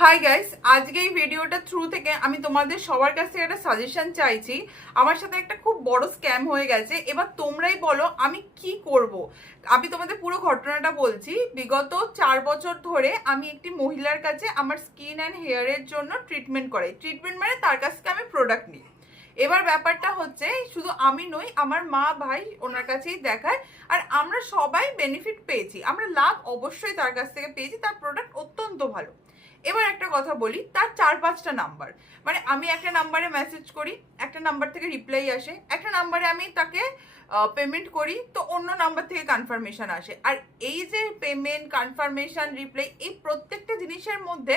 Hi guys, আজকে এই ভিডিওটা থ্রু থেকে আমি তোমাদের সবার কাছ থেকে একটা সাজেশন চাইছি। আমার সাথে একটা খুব বড় স্ক্যাম হয়ে গেছে। এবার তোমরাই বলো আমি কি করব। আমি তোমাদের পুরো ঘটনাটা বলছি। বিগত 4 বছর ধরে আমি একটি মহিলার কাছে আমার স্কিন অ্যান্ড হেয়ারের জন্য ট্রিটমেন্ট করাই। ট্রিটমেন্ট মানে তার কাছ থেকে আমি প্রোডাক্ট নিই। এবার ব্যাপারটা হচ্ছে শুধু আমি নই, আমার মা ভাই ওনার কাছেই দেখায়। আর আমরা সবাই বেনিফিট পেয়েছি, আমরা লাভ অবশ্যই তার কাছ থেকে পেয়েছি, তার প্রোডাক্ট অত্যন্ত ভালো। এবার একটা কথা বলি, তার 4-5টা নাম্বার, মানে আমি একটা নাম্বারে মেসেজ করি, একটা নাম্বার থেকে রিপ্লাই আসে, একটা নাম্বারে আমি তাকে পেমেন্ট করি, তো অন্য নাম্বার থেকে কনফার্মেশন আসে। আর এই যে পেমেন্ট, কনফার্মেশন, রিপ্লাই, এই প্রত্যেকটা জিনিসের মধ্যে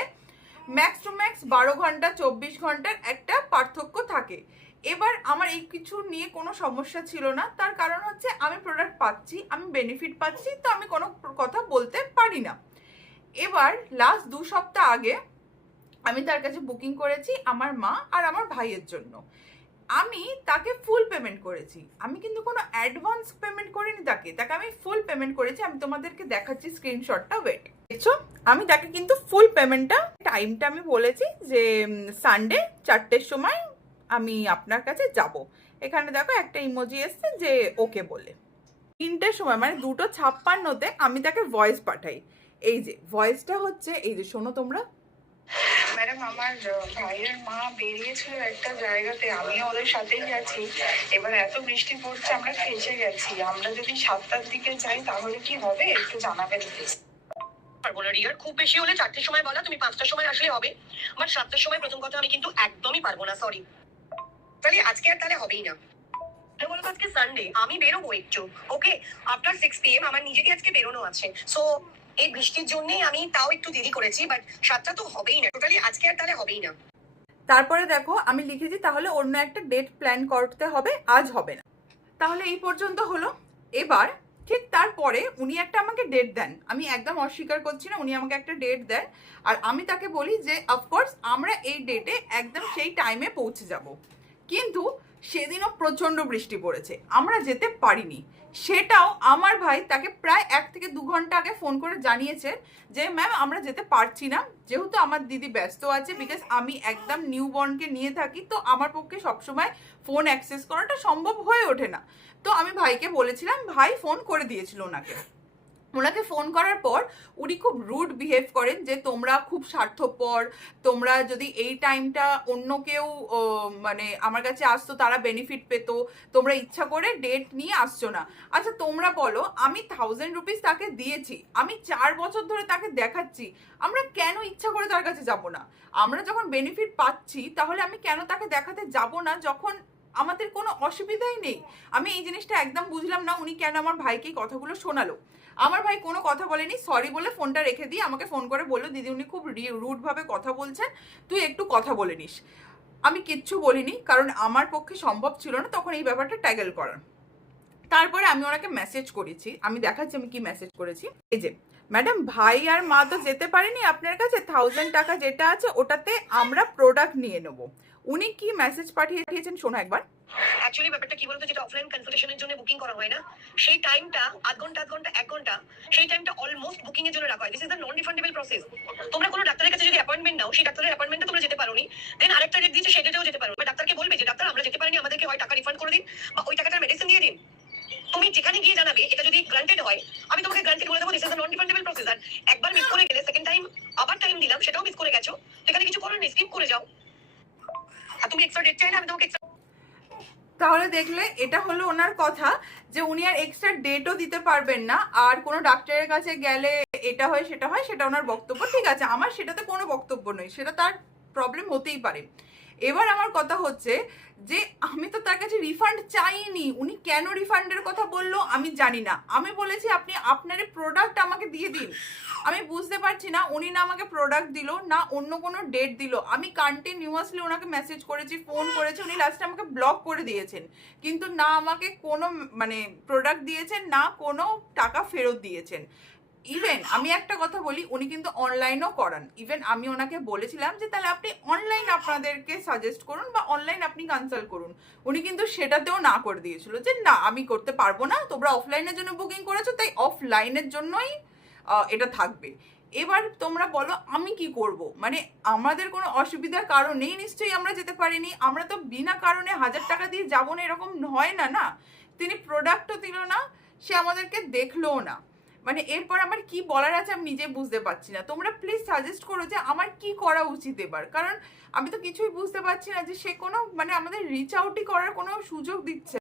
ম্যাক্স টু ম্যাক্স 12 ঘন্টা 24 ঘন্টার একটা পার্থক্য থাকে। এবার আমার এই কিছু নিয়ে কোনো সমস্যা ছিল না, তার কারণ হচ্ছে আমি প্রোডাক্ট পাচ্ছি, আমি বেনিফিট পাচ্ছি, তো আমি কোনো কথা বলতে পারি না। এবার লাস্ট 2 সপ্তাহ আগে আমি তার কাছে বুকিং করেছি আমার মা আর আমার ভাইয়ের জন্য। আমি তাকে ফুল পেমেন্ট করেছি, আমি কিন্তু কোনো অ্যাডভান্স পেমেন্ট করিনি, তাকে তাকে আমি ফুল পেমেন্ট করেছি। আমি তোমাদেরকে দেখাচ্ছি স্ক্রিনশটটা, ওয়েট। দেখছো, আমি তাকে কিন্তু ফুল পেমেন্টটা, টাইমটা আমি বলেছি যে সানডে 4টের সময় আমি আপনার কাছে যাব। এখানে দেখো একটা ইমোজি এসছে যে ওকে বলে। 3টের সময় মানে 2:56-তে আমি তাকে ভয়েস পাঠাই। এই যে ভয়েসটা হচ্ছে, এই যে শোনো তোমরা। ম্যাডাম, আমার ভাইয়ের মা বেরিয়েছিল একটা জায়গাতে, আমিও ওদের সাথেই গেছি। এবার এত বৃষ্টি পড়ছে, আমরা ফেঁসে গেছি। আমরা যদি 7টার দিকে যাই তাহলে কি হবে, একটু জানাবেন প্লিজ। পারবো না রিয়ার, খুব বেশি হলে 4টের সময় বলা, তুমি 5টার সময় আসলে হবে। আমার 7টার সময় প্রথম কথা আমি কিন্তু একদমই পারবো না, সরি। তাহলে আজকে আর তাহলে হবেই না। বলো তো আজকে সানডে, আমি বেরোবো একটু, ওকে, আফটার 6 PM আমার নিজেরই আজকে বেরোনো আছে। সো এই বৃষ্টির জন্যই আমি তাও একটু দেরি করেছি, বাট 7টা তো হবেই না, টোটালি আজকে আর তাহলে হবেই না। তারপরে দেখো আমি লিখেছি তাহলে অন্য একটা ডেট প্ল্যান করতে হবে, আজ হবে না। তাহলে এই পর্যন্ত হলো। এবার ঠিক তারপরে উনি একটা আমাকে ডেট দেন, আমি একদম অস্বীকার করছি না, উনি আমাকে একটা ডেট দেন। আর আমি তাকে বলি যে অফকোর্স আমরা এই ডেটে একদম সেই টাইমে পৌঁছে যাব। কিন্তু সেদিনও প্রচণ্ড বৃষ্টি পড়েছে, আমরা যেতে পারিনি। সেটাও আমার ভাই তাকে প্রায় 1 থেকে 2 ঘন্টা আগে ফোন করে জানিয়েছে যে ম্যাম আমরা যেতে পারছি না, যেহেতু আমার দিদি ব্যস্ত আছে, বিকজ আমি একদম নিউ বর্নকে নিয়ে থাকি, তো আমার পক্ষে সবসময় ফোন অ্যাক্সেস করাটা সম্ভব হয়ে ওঠে না। তো আমি ভাইকে বলেছিলাম, ভাই ফোন করে দিয়েছিল ওনাকে। ওনাকে ফোন করার পর উনি খুব রুড বিহেভ করেন যে তোমরা খুব স্বার্থপর, তোমরা যদি এই টাইমটা অন্য কেউ মানে আমার কাছে আসতো তারা বেনিফিট পেত, তোমরা ইচ্ছা করে ডেট নিয়ে আসছো না। আচ্ছা তোমরা বলো, আমি 1000 রুপিস তাকে দিয়েছি, আমি 4 বছর ধরে তাকে দেখাচ্ছি, আমরা কেন ইচ্ছা করে তার কাছে যাব না? আমরা যখন বেনিফিট পাচ্ছি তাহলে আমি কেন তাকে দেখাতে যাব না যখন আমাদের কোনো অসুবিধাই নেই? আমি এই জিনিসটা একদম বুঝলাম না, উনি কেন আমার ভাইকে এই কথাগুলো শোনালো। আমার ভাই কোনো কথা বলেনি, সরি বলে ফোনটা রেখে দিয়ে আমাকে ফোন করে বললো দিদি উনি খুব রুডভাবে কথা বলছেন, তুই একটু কথা বলে নিস। আমি কিচ্ছু বলিনি, কারণ আমার পক্ষে সম্ভব ছিল না তখন এই ব্যাপারটা ট্যাগেল করার। তারপরে আমি ওনাকে মেসেজ করেছি, আমি দেখাচ্ছি আমি কি মেসেজ করেছি। এই যে ম্যাডাম, ভাই আর মা তো যেতে পারেনি আপনার কাছে, 1000 টাকা যেটা আছে ওটাতে আমরা প্রোডাক্ট নিয়ে নেব। উনি কি মেসেজ পাঠিয়েছেন শোনো একবার। অ্যাকচুয়ালি ব্যাপারটা কি বলতো, যেটা অফলাইন কনসালটেশনের জন্য বুকিং করা হয় না, সেই টাইমটা আধ ঘন্টা 1 ঘন্টা, সেই টাইমটা অলমোস্ট বুকিং এর জন্য রাখা হয়। This is the non refundable process. তোমরা কোনো ডাক্তারের কাছে যদি অ্যাপয়েন্টমেন্ট নাও, সেই ডাক্তারের অ্যাপয়েন্টমেন্টে তোমরা যেতে পারোনি, দেন আরেকটা ডেট দিয়েছে, সেই ডেটেও যেতে পারো। ডাক্তারকে বলবে যে ডাক্তার আমরা যেতে পারিনি, আমাদেরকে হয় টাকা রিফান্ড করে দিন বা ওই টাকাটার মেডিসিন দিয়ে দিন। তুমি যেখানে গিয়ে জানাবে, এটা যদি গ্রান্টেড হয় আমি তোমাকে গ্রান্টেড বলে দেবো, this is the non refundable process. আর একবার মিস করে গেলে সেকেন্ড টাইম আবার টাইম দিলাম, সেটাও মিস করে গেছো, এখানে কিছু করার নেই, স্কিপ করে যাও। আর তুমি এক্সট্রা ডেট চাইলে আমি তোমাকে তাহলে দেখলে এটা হলো ওনার কথা, যে উনি আর এক্সট্রা ডেটও দিতে পারবেন না, আর কোনো ডাক্তারের কাছে গেলে এটা হয় সেটা হয়, সেটা ওনার বক্তব্য। ঠিক আছে, আমার সেটাতে কোনো বক্তব্য নেই, সেটা তার প্রবলেম হতেই পারে। এবার আমার কথা হচ্ছে যে আমি তো তার কাছে রিফান্ড চাইনি, উনি কেন রিফান্ডের কথা বললো আমি জানি না। আমি বলেছি আপনি আপনার প্রোডাক্ট আমাকে দিয়ে দিন। আমি বুঝতে পারছি না, উনি না আমাকে প্রোডাক্ট দিল, না অন্য কোনো ডেট দিল। আমি কন্টিনিউয়াসলি ওনাকে মেসেজ করেছি, ফোন করেছি, উনি লাস্টে আমাকে ব্লক করে দিয়েছেন। কিন্তু না আমাকে কোনো মানে প্রোডাক্ট দিয়েছেন, না কোনো টাকা ফেরত দিয়েছেন। ইভেন আমি একটা কথা বলি, উনি কিন্তু অনলাইনও করান। ইভেন আমি ওনাকে বলেছিলাম যে তাহলে আপনি অনলাইন আপনাদেরকে সাজেস্ট করুন বা অনলাইন আপনি কনসাল্ট করুন, উনি কিন্তু সেটাতেও না করে দিয়েছিল, যে না আমি করতে পারবো না, তোমরা অফলাইনের জন্য বুকিং করেছো তাই অফলাইনের জন্যই এটা থাকবে। এবার তোমরা বলো আমি কি করব? মানে আমাদের কোনো অসুবিধার কারণ নেই নিশ্চয়ই, আমরা যেতে পারিনি, আমরা তো বিনা কারণে 1000 টাকা দিয়ে যাবো না, এরকম হয় না। না, তিনি প্রোডাক্টও দিল না, সে আমাদেরকে দেখলোও না। মানে এরপর আমার কি বলার আছে আমি নিজে বুঝতে পারছি না। তোমরা প্লিজ সাজেস্ট করো যে আমার কি করা উচিত এবার, কারণ আমি তো কিছুই বুঝতে পারছি না যে সে কোনো মানে আমাদের রিচ আউটই করার কোনো সুযোগ দিচ্ছে